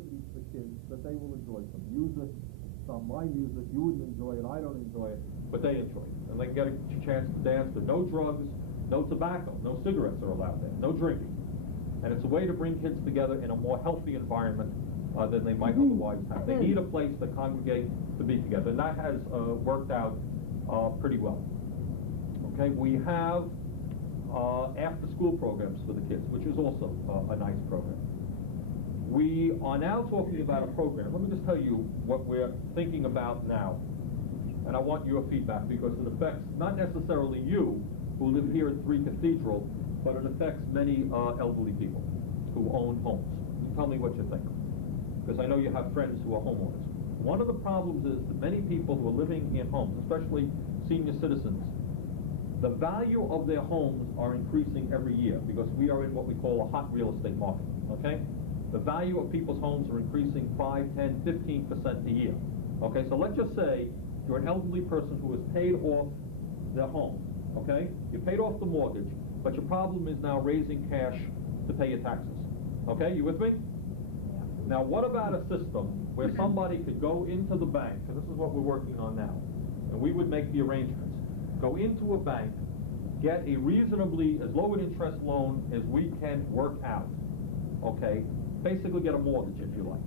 activities for kids that they will enjoy. Some music, some my music, you wouldn't enjoy it, I don't enjoy it, but they enjoy it. And they get a chance to dance to no drugs, no tobacco, no cigarettes are allowed there, no drinking. And it's a way to bring kids together in a more healthy environment than they might otherwise have. They need a place to congregate to be together, and that has worked out pretty well. Okay, we have after-school programs for the kids, which is also a nice program. We are now talking about a program. Let me just tell you what we're thinking about now, and I want your feedback because it affects not necessarily you who live here at 3 Cathedral, but it affects many elderly people who own homes. You tell me what you think, because I know you have friends who are homeowners. One of the problems is that many people who are living in homes, especially senior citizens, the value of their homes are increasing every year because we are in what we call a hot real estate market, okay? The value of people's homes are increasing 5, 10, 15% a year. Okay, so let's just say you're an elderly person who has paid off their home, okay? You paid off the mortgage, but your problem is now raising cash to pay your taxes. Okay, you with me? Now, what about a system where somebody could go into the bank, and this is what we're working on now, and we would make the arrangements, go into a bank, get a reasonably, as low an interest loan as we can work out, okay? Basically get a mortgage, if you like.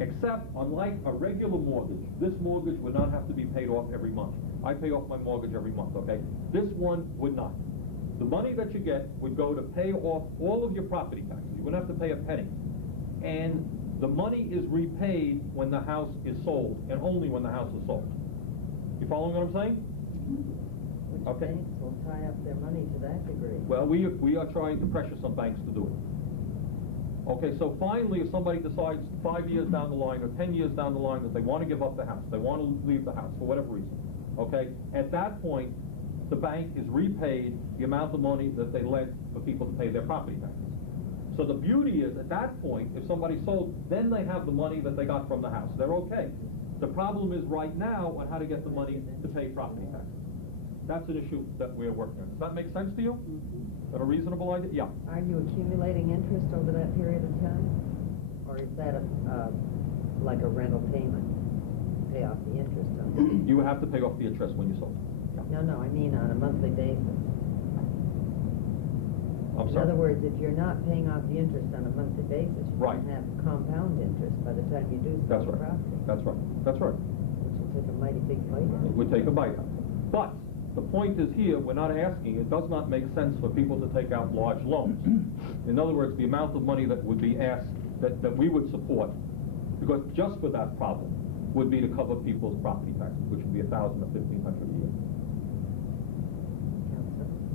Except, unlike a regular mortgage, this mortgage would not have to be paid off every month. I pay off my mortgage every month, okay? This one would not. The money that you get would go to pay off all of your property taxes. You wouldn't have to pay a penny. And the money is repaid when the house is sold, and only when the house is sold. You following what I'm saying? Which Okay. banks will tie up their money to that degree? Well, we are trying to pressure some banks to do it. Okay, so finally, if somebody decides 5 years down the line or 10 years down the line that they want to give up the house, they want to leave the house for whatever reason, okay, at that point, the bank is repaid the amount of money that they lent for people to pay their property taxes. So the beauty is, at that point, if somebody sold, then they have the money that they got from the house. They're okay. The problem is right now on how to get the money to pay property taxes. That's an issue that we're working on. Does that make sense to you? Is that a reasonable idea? Yeah. Are you accumulating interest over that period of time? Or is that like a rental payment? Pay off the interest on it? You would have to pay off the interest when you sold. Yeah. No, I mean on a monthly basis. I'm In sorry? other words, if you're not paying off the interest on a monthly basis, you Right. can have compound interest by the time you do sell That's the right. property. That's right. That's right. Which will take a mighty big bite out of It would take a bite out. But the point is here, we're not asking, it does not make sense for people to take out large loans. In other words, the amount of money that would be asked, that we would support, because just for that problem, would be to cover people's property taxes, which would be $1,000 to $1,500 a year.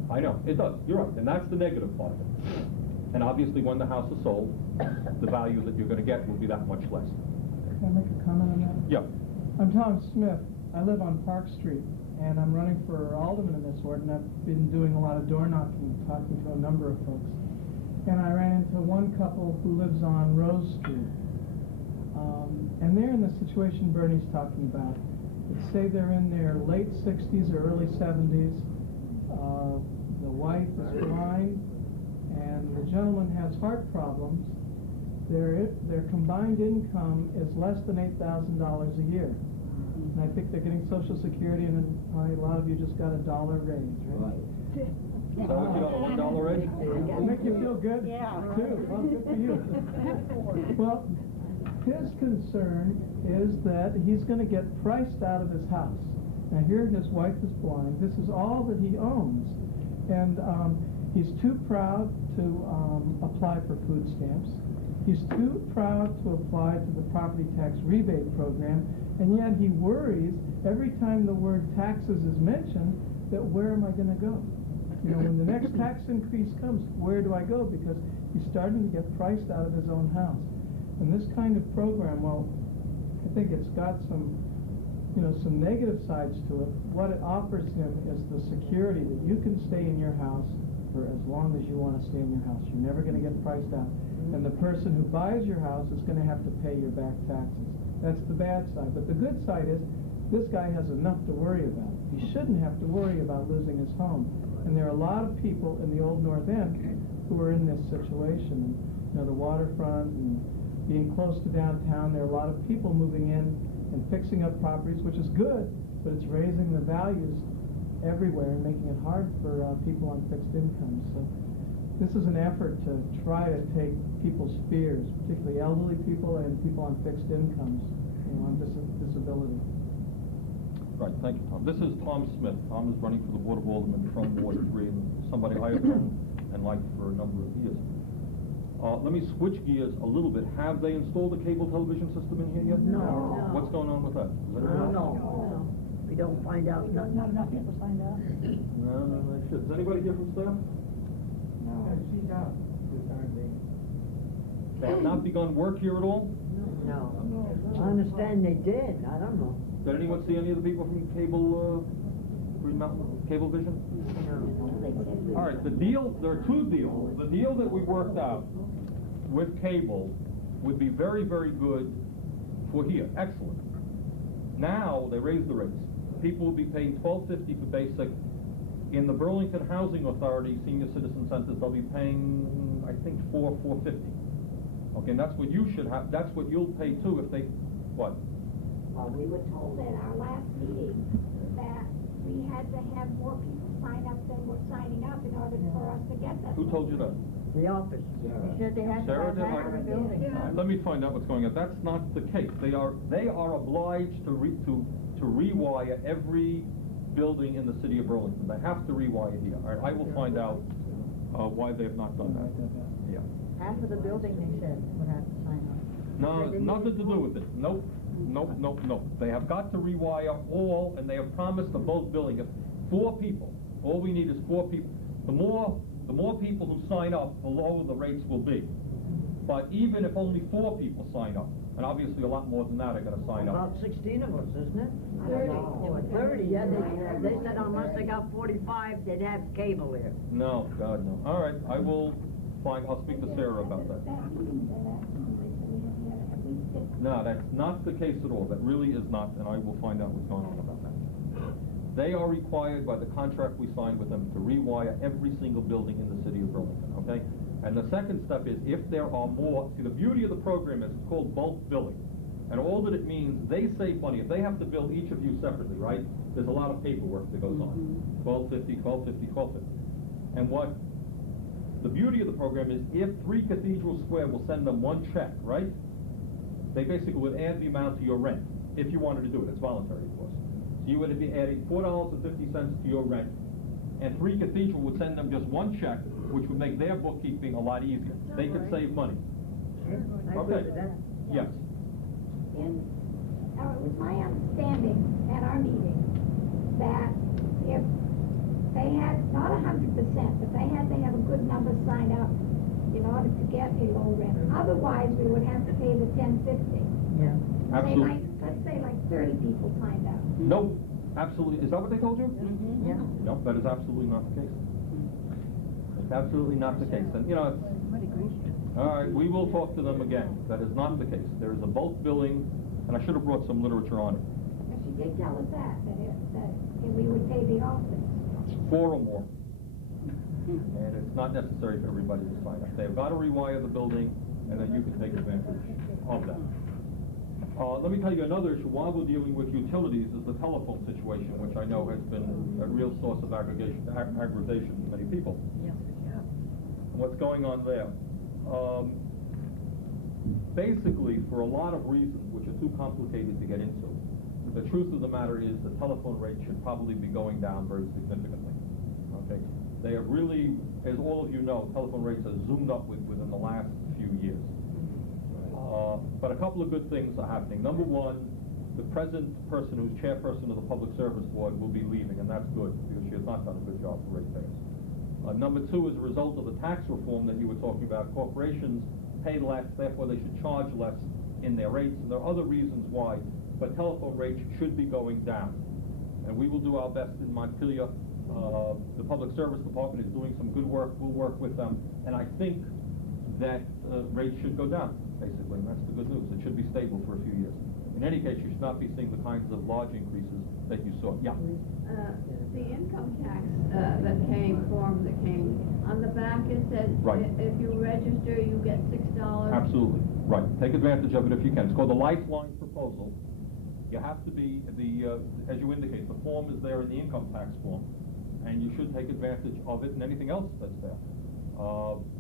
I know, it does, you're right, and that's the negative part of it. And obviously when the house is sold, the value that you're going to get will be that much less. Can I make a comment on that? Yeah. I'm Tom Smith. I live on Park Street, and I'm running for alderman in this ward, and I've been doing a lot of door knocking, talking to a number of folks. And I ran into one couple who lives on Rose Street. And they're in the situation Bernie's talking about. Let's say they're in their late 60s or early 70s. The wife is blind, and the gentleman has heart problems. Their combined income is less than $8,000 a year. And I think they're getting Social Security, and probably a lot of you just got a $1 raise, right? So what, you got a $1 raise? It'll make you feel good, too. Well, good for you. Well, his concern is that he's going to get priced out of his house. Now here his wife is blind. This is all that he owns. And he's too proud to apply for food stamps. He's too proud to apply to the property tax rebate program. And yet he worries every time the word taxes is mentioned that where am I going to go? You know, when the next tax increase comes, where do I go? Because he's starting to get priced out of his own house. And this kind of program, well, I think it's got some, some negative sides to it. What it offers him is the security that you can stay in your house for as long as you want to stay in your house. You're never going to get priced out. And the person who buys your house is going to have to pay your back taxes. That's the bad side. But the good side is this guy has enough to worry about. He shouldn't have to worry about losing his home. And there are a lot of people in the Old North End who are in this situation. The waterfront and being close to downtown, there are a lot of people moving in and fixing up properties, which is good, but it's raising the values everywhere and making it hard for people on fixed incomes. So this is an effort to try to take people's fears, particularly elderly people and people on fixed incomes, on disability. Right, thank you, Tom. This is Tom Smith. Tom is running for the Board of Aldermen from Ward 3, and somebody I have known and liked for a number of years. Let me switch gears a little bit. Have they installed a cable television system in here yet? No. What's going on with that? No. We don't find out nothing. Not enough people signed up. No, they should. Is anybody here from staff? No. She's out. They have not begun work here at all? No. I understand they did. I don't know. Did anyone see any of the people from cable, Green Mountain, Cablevision? No. All right, there are two deals. The deal that we worked out with cable would be very, very good for here. Excellent. Now, they raised the rates. People will be paying $12.50 for basic. In the Burlington Housing Authority Senior Citizen Centers, they'll be paying, I think, $4.50. Okay, and that's what you should have, that's what you'll pay too if they, what? Well, we were told at our last meeting that we had to have more people sign up than were signing up in order for us to get that. Who told you that? The office. They said they had to Sarah have did? half of the building. All right, let me find out what's going on. That's not the case. They are obliged to rewire every building in the city of Burlington. They have to rewire here. All right, I will find out why they have not done that. Yeah. Half of the building, they said, would have to sign up. No, it's nothing to do with it. Nope. They have got to rewire all, and they have promised to both buildings. 4 people. All we need is 4 people. The more people who sign up, the lower the rates will be. But even if only 4 people sign up, and obviously a lot more than that are going to sign up. About 16 of us, isn't it? 30. 30, yeah. They said unless they got 45, they'd have cable here. No, God, no. All right, I'll speak to Sarah about that. No, that's not the case at all. That really is not, and I will find out what's going on about that. They are required by the contract we signed with them to rewire every single building in the city of Burlington, okay? And the second step is if there are more, see, the beauty of the program is it's called bulk billing. And all that it means, they save money. If they have to bill each of you separately, right, there's a lot of paperwork that goes on. $12.50, $12.50, $12.50. And what the beauty of the program is if 3 Cathedral Square will send them 1 check, right? They basically would add the amount to your rent, if you wanted to do it. It's voluntary, of course. So you would be adding $4.50 to your rent, and 3 Cathedral would send them just 1 check, which would make their bookkeeping a lot easier. They could save money. I agree with that. Yes. And it was my understanding at our meeting that if they had, not 100%, but they had to have a good number sign up in order to get a low rent. Otherwise, we would have to pay the $10.50. Yeah. Absolutely. Let's say like 30 people signed up. No, absolutely. Is that what they told you? Yeah. No, that is absolutely not the case. It's absolutely not the case. And, you know, all right, we will talk to them again. That is not the case. There is a bulk billing, and I should have brought some literature on it. And she did tell us that we would pay the office. 4 or more. And it's not necessary for everybody to sign up. They've got to rewire the building, and then you can take advantage of that. Let me tell you another issue. While we're dealing with utilities is the telephone situation, which I know has been a real source of aggravation for many people. Yeah. What's going on there? Basically, for a lot of reasons, which are too complicated to get into, the truth of the matter is the telephone rate should probably be going down very significantly. Okay? They have really, as all of you know, telephone rates have zoomed up within the last few years. But a couple of good things are happening. Number one, the present person who's chairperson of the Public Service Board will be leaving, and that's good, because she has not done a good job for ratepayers. Number two, as a result of the tax reform that you were talking about, corporations pay less, therefore they should charge less in their rates, and there are other reasons why, but telephone rates should be going down. And we will do our best in Montpelier. The Public Service Department is doing some good work. We'll work with them, and I think that rates should go down, basically, and that's the good news. It should be stable for a few years. In any case, you should not be seeing the kinds of large increases that you saw. Yeah? The income tax form that came, on the back it says, Right. if you register, you get $6. Absolutely. Right, take advantage of it if you can. It's called the Lifeline Proposal. You have to be, as you indicate, the form is there in the income tax form, and you should take advantage of it and anything else that's there. $6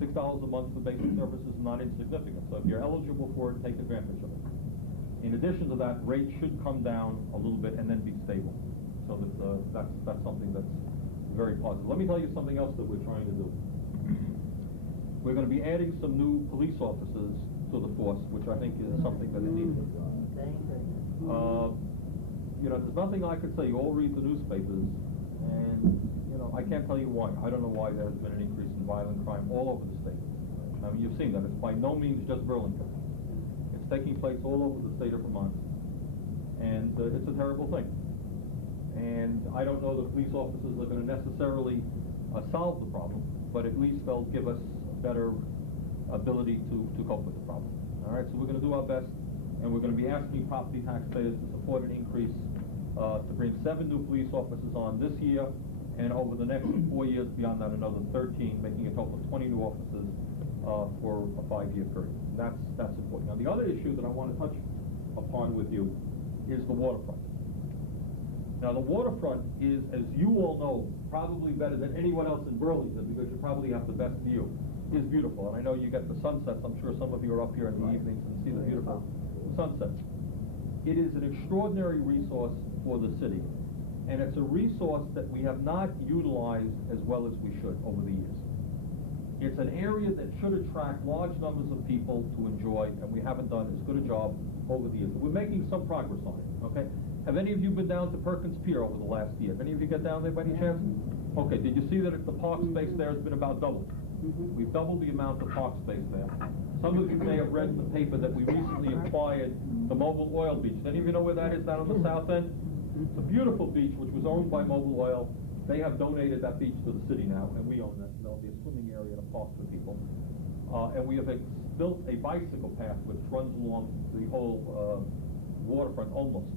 a month for basic services is not insignificant, so if you're eligible for it, take advantage of it. In addition to that, rates should come down a little bit and then be stable. So that's something that's very positive. Let me tell you something else that we're trying to do. We're going to be adding some new police officers to the force, which I think is something that it needs. Thank goodness. There's nothing I could say. You all read the newspapers, and I can't tell you why. I don't know why there's been an increase in violent crime all over the state. I mean, you've seen that. It's by no means just Burlington. It's taking place all over the state of Vermont, and it's a terrible thing. And I don't know that police officers are going to necessarily solve the problem, but at least they'll give us a better ability to cope with the problem. All right, so we're going to do our best, and we're going to be asking property taxpayers to support an increase to bring 7 new police officers on this year, and over the next 4 years beyond that, another 13, making a total of 20 new officers for a 5-year period. That's important. Now, the other issue that I want to touch upon with you is the waterfront. Now, the waterfront is, as you all know, probably better than anyone else in Burlington, because you probably have the best view. It's beautiful, and I know you get the sunsets. I'm sure some of you are up here in the evenings and see the beautiful sunsets. It is an extraordinary resource for the city, and it's a resource that we have not utilized as well as we should over the years. It's an area that should attract large numbers of people to enjoy, and we haven't done as good a job over the years. We're making some progress on it, okay? Have any of you been down to Perkins Pier over the last year? Have any of you get down there by any chance? Okay, did you see that the park space there has been about doubled? We've doubled the amount of park space there. Some of you may have read in the paper that we recently acquired the Mobile Oil Beach. Does any of you know where that is down on the south end? It's a beautiful beach which was owned by Mobile Oil. They have donated that beach to the city now, and we own that. There'll be a swimming area and a park for people. And we have built a bicycle path which runs along the whole waterfront almost.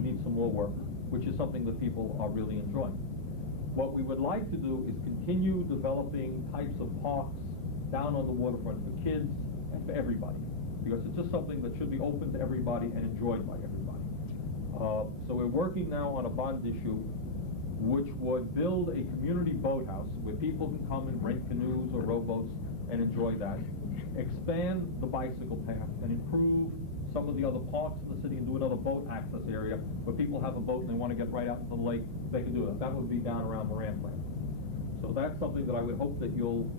Needs some more work, which is something that people are really enjoying. What we would like to do is continue developing types of parks down on the waterfront for kids and for everybody, because it's just something that should be open to everybody and enjoyed by everybody. So we're working now on a bond issue which would build a community boathouse where people can come and rent canoes or rowboats and enjoy that, expand the bicycle path, and improve some of the other parts of the city and do another boat access area where people have a boat and they want to get right out into the lake, they can do that. That would be down around Moran Plant. So that's something that I would hope that you'll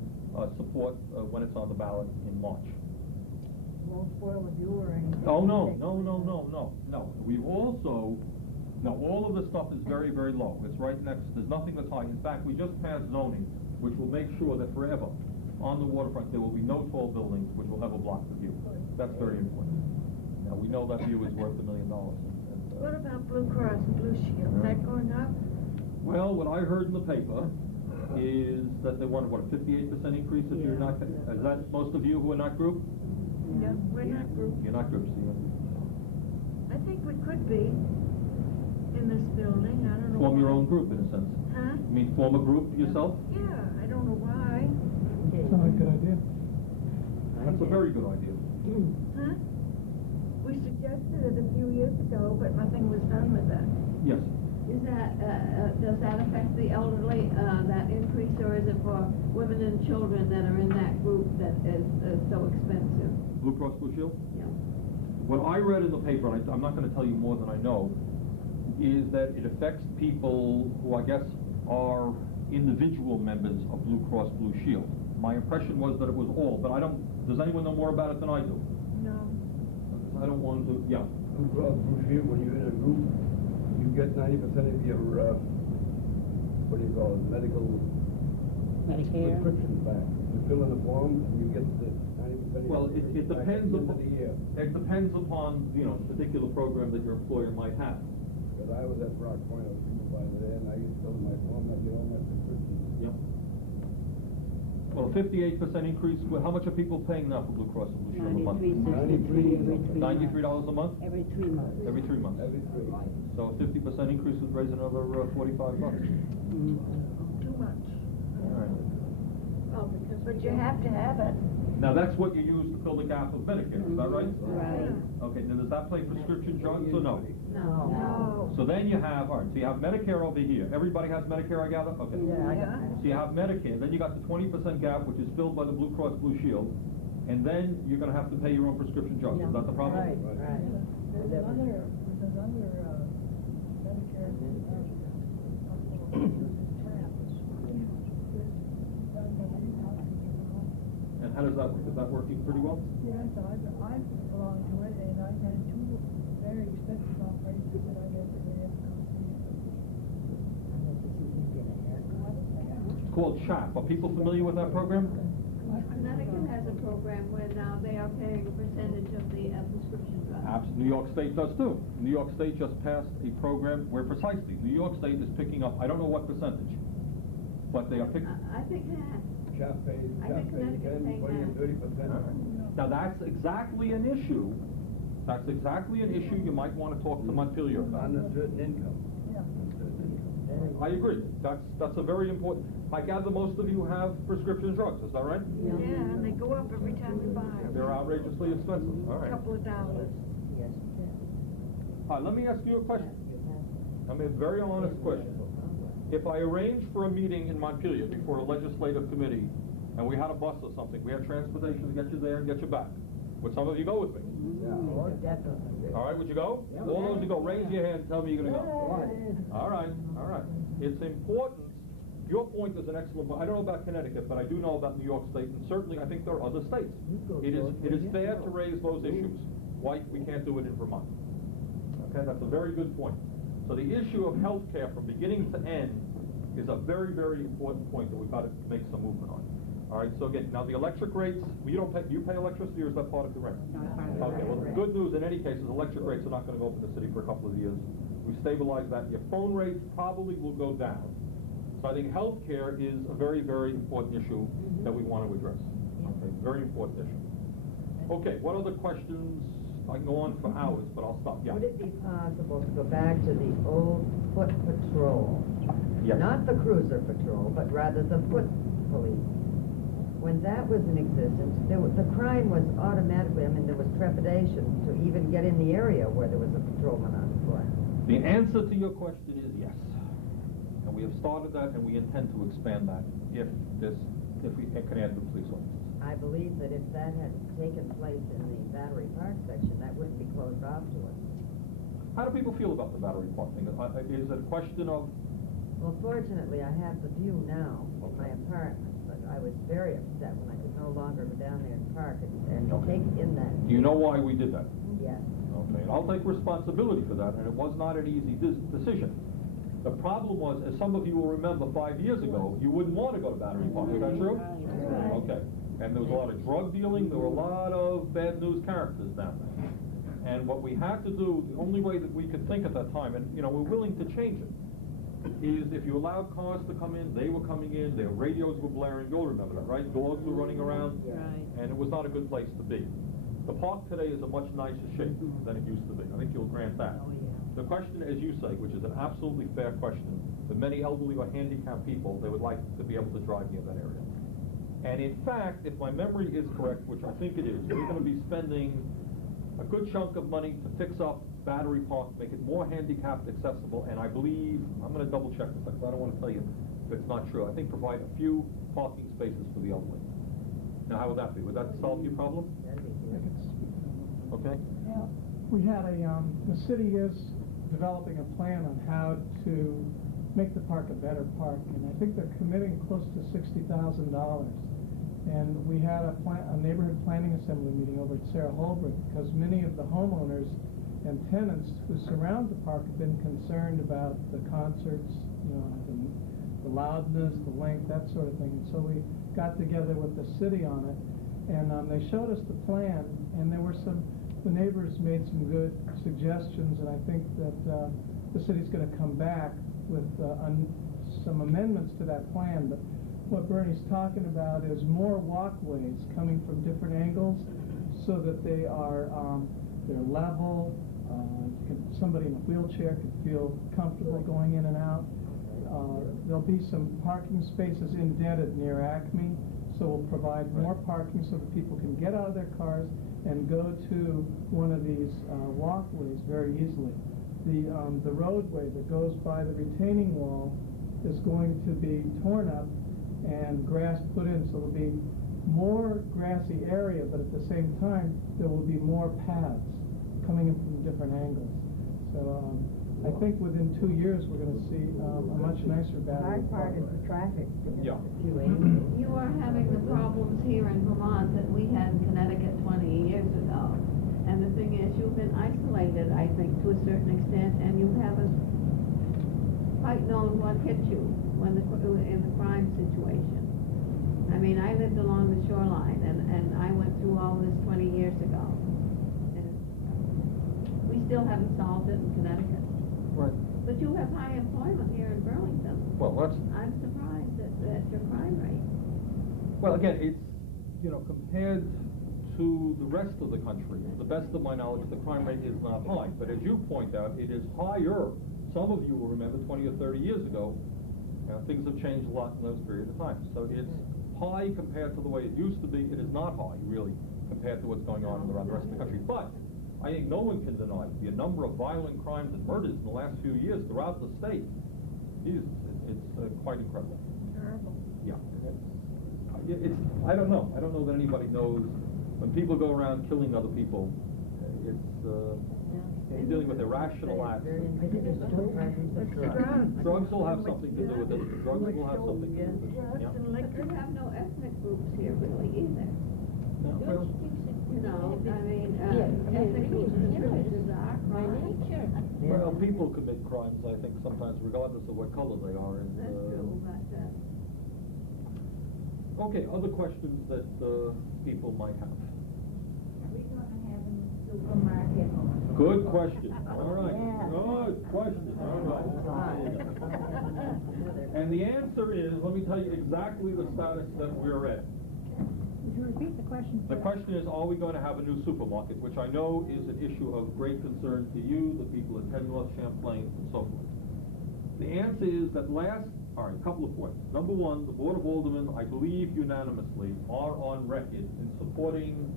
support when it's on the ballot in March. Won't spoil the view or anything. Oh, no. We've also, now all of this stuff is very, very low. It's right next, there's nothing that's high. In fact, we just passed zoning, which will make sure that forever on the waterfront there will be no tall buildings which will have a blocked view. That's very important. Now, we know that view is worth $1 million. What about Blue Cross and Blue Shield? Is that going up? Well, what I heard in the paper is that they wanted, what, a 58% increase if you're not, is that most of you who are not group? Yeah, we're not group. You're not group, Stephen. I think we could be in this building. I don't know. Form your why. own group, in a sense. Huh? You mean form a group yourself? Yeah, I don't know why. Sounds like a good idea. That's a very good idea. Huh? We suggested it a few years ago, but nothing was done with it. Yes. Is that, does that affect the elderly, that increase, or is it for women and children that are in that group that is so expensive? Blue Cross Blue Shield? Yeah. What I read in the paper, and I'm not going to tell you more than I know, is that it affects people who I guess are individual members of Blue Cross Blue Shield. My impression was that it was all, but I don't, does anyone know more about it than I do? No. I don't want to, yeah. Blue Cross Blue Shield, when you're in a group, you get 90% of your, what do you call it, medical Medicare? prescriptions back. You fill in a form, and you get the 90% of Well, your it prescriptions back depends at the end upon, of the year. it depends upon, the particular program that your employer might have. Because I was at Rock Point, I was supervisor there, and I used to fill in my form, I get all my prescriptions. Yep. Well, 58% increase, well, how much are people paying now for Blue Cross and Blue Shield a month? $93 a month? Every 3 months. Every 3 months. Every 3 months. So a 50% increase would raise another $45. Too much. All right. Well, because. But you have to have it. Now, that's what you use to fill the gap of Medicare, is that right? Right. Okay, now does that play prescription drugs or no? No. So then you have, all right, so you have Medicare over here. Everybody has Medicare, I gather? Okay. Yeah, I got that. So you have Medicare, then you got the 20% gap, which is filled by the Blue Cross Blue Shield, and then you're gonna have to pay your own prescription drugs. Is that the problem? Right, right. There's another Medicare. And how does that work? Is that working pretty well? Yes, I belong to it, and I've had two very expensive operations that I get every year. It's called CHAP. Are people familiar with that program? Connecticut has a program where now they are paying a percentage of the prescription drugs. New York State does too. New York State just passed a program where precisely New York State is picking up, I don't know what percentage, but they are picking. I think half. Cap pays I think 10, Connecticut's paying 20 and 30%. Now that's exactly an issue. That's exactly an issue you might want to talk to Montpelier about. On a certain income. I agree. That's a very important. I gather most of you have prescription drugs. Is that right? Yeah, and they go up every time you buy them. They're outrageously expensive. All A right. couple of dollars. Yes. All right. Let me ask you a question. I mean, a very honest question. If I arranged for a meeting in Montpelier before a legislative committee, and we had a bus or something, we had transportation to get you there and get you back, would some of you go with me? Oh, definitely. All right, would you go? All those who go, raise your hand and tell me you're going to go. All right, all right. It's important. Your point is an excellent point. I don't know about Connecticut, but I do know about New York State, and certainly I think there are other states. It is fair to raise those issues. Why we can't do it in Vermont? Okay, that's a very good point. So the issue of health care from beginning to end is a very, very important point that we've got to make some movement on. All right, so again, now the electric rates, you don't pay, do you pay electricity or is that part of the rent? Okay, well, the good news in any case is electric rates are not going to go up in the city for a couple of years. We've stabilized that. Your phone rates probably will go down. So I think health care is a very, very important issue that we want to address. Okay, very important issue. Okay, what other questions? I can go on for hours, but I'll stop. Yeah. Would it be possible to go back to the old foot patrol? Yes. Not the cruiser patrol, but rather the foot police. When that was in existence, the crime was automatically, I mean, there was trepidation to even get in the area where there was a patrolman on foot. The answer to your question is yes. And we have started that and we intend to expand that if we can add the police officers. I believe that if that had taken place in the Battery Park section, that wouldn't be closed off to us. How do people feel about the Battery Park thing? Is it a question of... Well, fortunately, I have the view now in my apartment, but I was very upset when I could no longer go down there and park and take in that. Do you know why we did that? Yes. Okay, and I'll take responsibility for that, and it was not an easy decision. The problem was, as some of you will remember 5 years ago, you wouldn't want to go to Battery Park. Is that true? Okay. And there was a lot of drug dealing, there were a lot of bad news characters down there. And what we had to do, the only way that we could think at that time, and you know, we're willing to change it, is if you allowed cars to come in, they were coming in, their radios were blaring, you'll remember that, right? Dogs were running around, and it was not a good place to be. The park today is a much nicer shape than it used to be. I think you'll grant that. The question, as you say, which is an absolutely fair question, that many elderly or handicapped people, they would like to be able to drive near that area. And in fact, if my memory is correct, which I think it is, we're going to be spending a good chunk of money to fix up Battery Park, make it more handicapped accessible, and I believe, I'm going to double check this because I don't want to tell you if it's not true. I think provide a few parking spaces for the elderly. Now, how would that be? Would that solve your problem? Okay. Yeah. We had the city is developing a plan on how to make the park a better park, and I think they're committing close to $60,000. And we had a neighborhood planning assembly meeting over at Sarah Holbrook because many of the homeowners and tenants who surround the park have been concerned about the concerts, you know, the loudness, the length, that sort of thing. And so we got together with the city on it, and they showed us the plan, and there were the neighbors made some good suggestions, and I think that the city's going to come back with some amendments to that plan. But what Bernie's talking about is more walkways coming from different angles so that they are they're level. Somebody in a wheelchair could feel comfortable going in and out. There'll be some parking spaces indented near Acme So we'll provide more parking so that people can get out of their cars and go to one of these walkways very easily. The roadway that goes by the retaining wall is going to be torn up and grass put in, so there'll be more grassy area, but at the same time there will be more paths coming in from different angles. So I think within 2 years we're going to see a much nicer battery. Hard part is the traffic. Yeah. You are having the problems here in Vermont that we had in Connecticut 20 years ago. And the thing is, you've been isolated, I think, to a certain extent, and you haven't quite known what hit you in the crime situation. I mean, I lived along the shoreline, and I went through all this 20 years ago. And we still haven't solved it in Connecticut. Right. But you have high employment here in Burlington. Well, that's, I'm surprised at your crime rate. well, again, it's, compared to the rest of the country, to the best of my knowledge, the crime rate is not high. But as you point out, it is higher. Some of you will remember 20 or 30 years ago, things have changed a lot in those periods of time. So it's high compared to the way it used to be. It is not high, really, compared to what's going on around the rest of the country. But I think no one can deny the number of violent crimes and murders in the last few years throughout the state. It's quite incredible. Terrible. Yeah. I don't know. I don't know that anybody knows. When people go around killing other people, you're dealing with irrational acts. Drugs will have something to do with it. Drugs will have something to do with it. Yeah. But you have no ethnic groups here really either. No, well, I mean, ethnic groups is our crime. well, people commit crimes, I think, sometimes regardless of what color they are. And, That's true, but, okay, other questions that people might have? Are we gonna have a new supermarket? Good question. All right. Good question. All right. And the answer is, let me tell you exactly the status that we're at. Would you repeat the question? The question is, are we going to have a new supermarket, which I know is an issue of great concern to you, the people in Penn, North Champlain, and so forth. The answer is that all right, a couple of points. Number one, the Board of Aldermen, I believe unanimously, are on record in supporting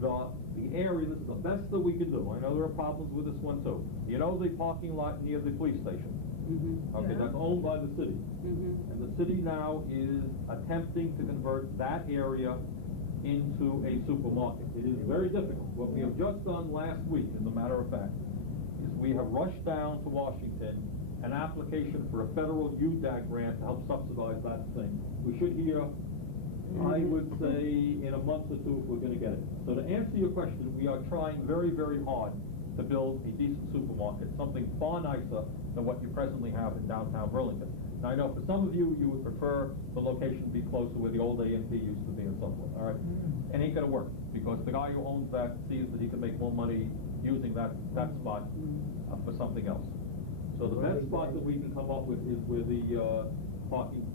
the area. This is the best that we can do. I know there are problems with this one too. You know the parking lot near the police station? Mm-hmm. Okay, that's owned by the city. Mm-hmm. And the city now is attempting to convert that area into a supermarket. It is very difficult. What we have just done last week, as a matter of fact, is we have rushed down to Washington an application for a federal UDAG grant to help subsidize that thing. We should hear, I would say, in a month or two if we're going to get it. So to answer your question, we are trying very, very hard to build a decent supermarket, something far nicer than what you presently have in downtown Burlington. Now I know for some of you, you would prefer the location to be closer where the old AMP used to be and so forth, all right? It ain't going to work, because the guy who owns that sees that he can make more money using that spot for something else. So the best spot that we can come up with is where the parking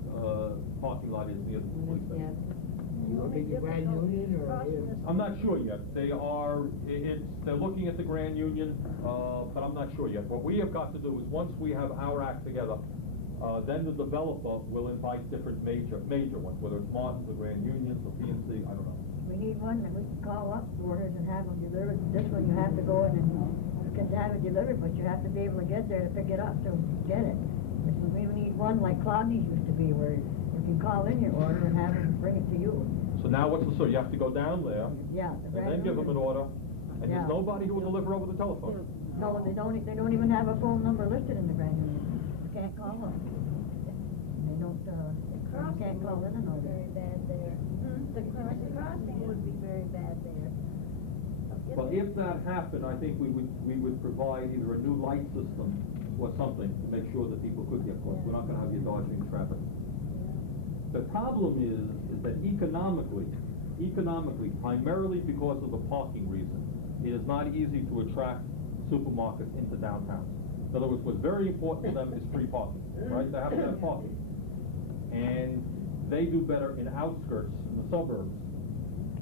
lot is near the police station. You look at the Grand Union or? I'm not sure yet. They're looking at the Grand Union, but I'm not sure yet. What we have got to do is once we have our act together, then the developer will invite different major ones, whether it's Martin's, the Grand Union, the PNC, I don't know. We need one that we can call up orders and have them delivered. This one you have to go in and you can have it delivered, but you have to be able to get there to pick it up to get it. We need one like Claudine's used to be, where you can call in your order and have them bring it to you. So now what's the story? You have to go down there, Yeah. and then give them an order, and there's nobody who will deliver over the telephone. No, they don't even have a phone number listed in the Grand Union. You can't call them. They don't, you can't call in an order. Very bad there. The crossing would be very bad there. Well, if that happened, I think we would provide either a new light system or something to make sure that people could get close. We're not going to have you dodging traffic. The problem is that economically, primarily because of the parking reason, it is not easy to attract supermarkets into downtown. In other words, what's very important to them is free parking, right? They have to have parking. And they do better in outskirts, in the suburbs,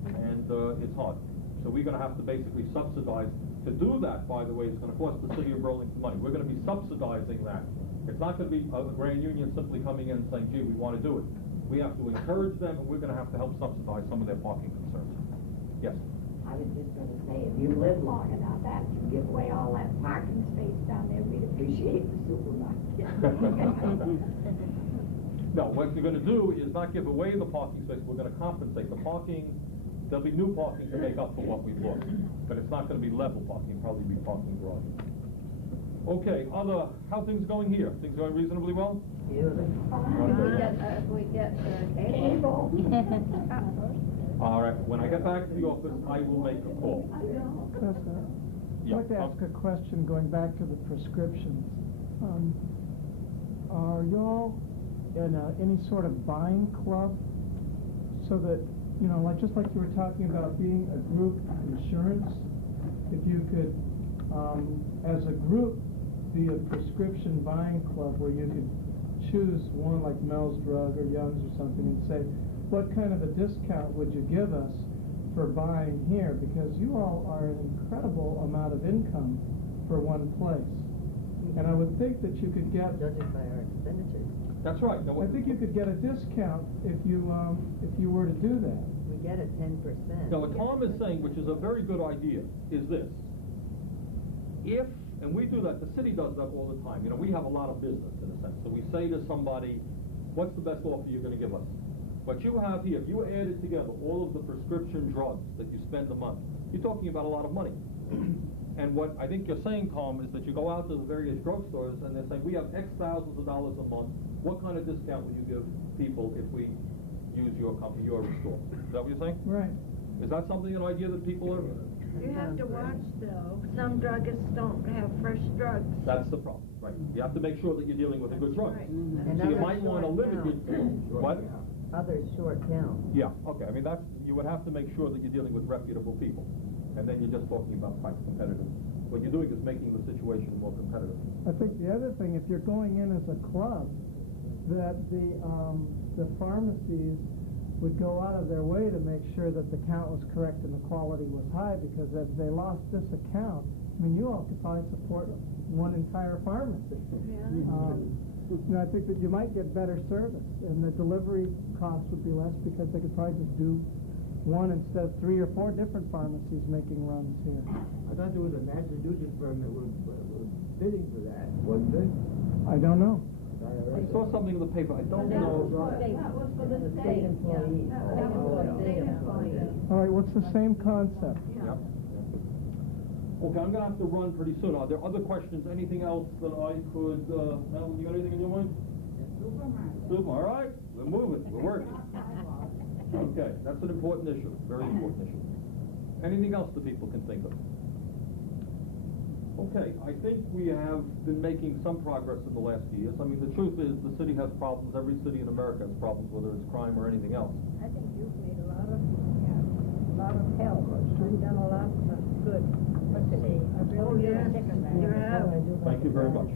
and it's hard. So we're going to have to basically subsidize. To do that, by the way, it's going to cost the city of Burlington money. We're going to be subsidizing that. It's not going to be a Grand Union simply coming in and saying, gee, we want to do it. We have to encourage them, and we're gonna have to help subsidize some of their parking concerns. Yes? I was just gonna say, if you live long enough, after you give away all that parking space down there, we'd appreciate the supermarket. No, what we're gonna do is not give away the parking space, we're gonna compensate. The parking, there'll be new parking to make up for what we've lost. But it's not gonna be level parking, it'll probably be parking garage. Okay, how things going here? Things going reasonably well? Beautiful. If we get cable. All right, when I get back to the office, I will make a call. Chris, I'd like to ask a question going back to the prescriptions. Are y'all in any sort of buying club so that, you know, like just like you were talking about being a group insurance, if you could, as a group, be a prescription buying club where you could choose one like Mel's Drug or Young's or something and say, what kind of a discount would you give us for buying here? Because you all are an incredible amount of income for one place. And I would think that you could get... Judging by our expenditures. That's right. Now, I think you could get a discount if you were to do that. We get a 10%. Now, what Tom is saying, which is a very good idea, is this. If, and we do that, the city does that all the time. You know, we have a lot of business in a sense. So we say to somebody, what's the best offer you're going to give us? What you have here, if you added together all of the prescription drugs that you spend a month, you're talking about a lot of money. And what I think you're saying, Tom, is that you go out to the various drugstores and they're saying, we have X thousands of dollars a month. What kind of discount would you give people if we use your company, your store? Is that what you're saying? Right. Is that something, an idea that people are... You have to watch though, some druggists don't have fresh drugs. That's the problem, right? You have to make sure that you're dealing with a good drug. Right. And So you others might want to short limit count. your... What? Others short count. Yeah, okay, I mean, that's, you would have to make sure that you're dealing with reputable people. And then you're just talking about price competitive. What you're doing is making the situation more competitive. I think the other thing, if you're going in as a club, that the pharmacies would go out of their way to make sure that the count was correct and the quality was high, because if they lost this account, I mean, you all could probably support one entire pharmacy. You know, I think that you might get better service, and the delivery costs would be less because they could probably just do one instead of 3 or 4 different pharmacies making runs here. I thought there was a Massachusetts firm that was bidding for that, wasn't it? I don't know. I saw something in the paper, I don't know. That was for the state employees. That was for the state employees. All right, what's the same concept? Yep. Okay, I'm gonna have to run pretty soon. Are there other questions, anything else that I could, Mel, you got anything in your mind? Super, all right, we're moving, we're working. Okay, that's an important issue, very important issue. Anything else that people can think of? Okay, I think we have been making some progress in the last few years. I mean, the truth is, the city has problems, every city in America has problems, whether it's crime or anything else. I think you've made a lot of help. You've done a lot of good for the city. I really do. You have. Thank you very much.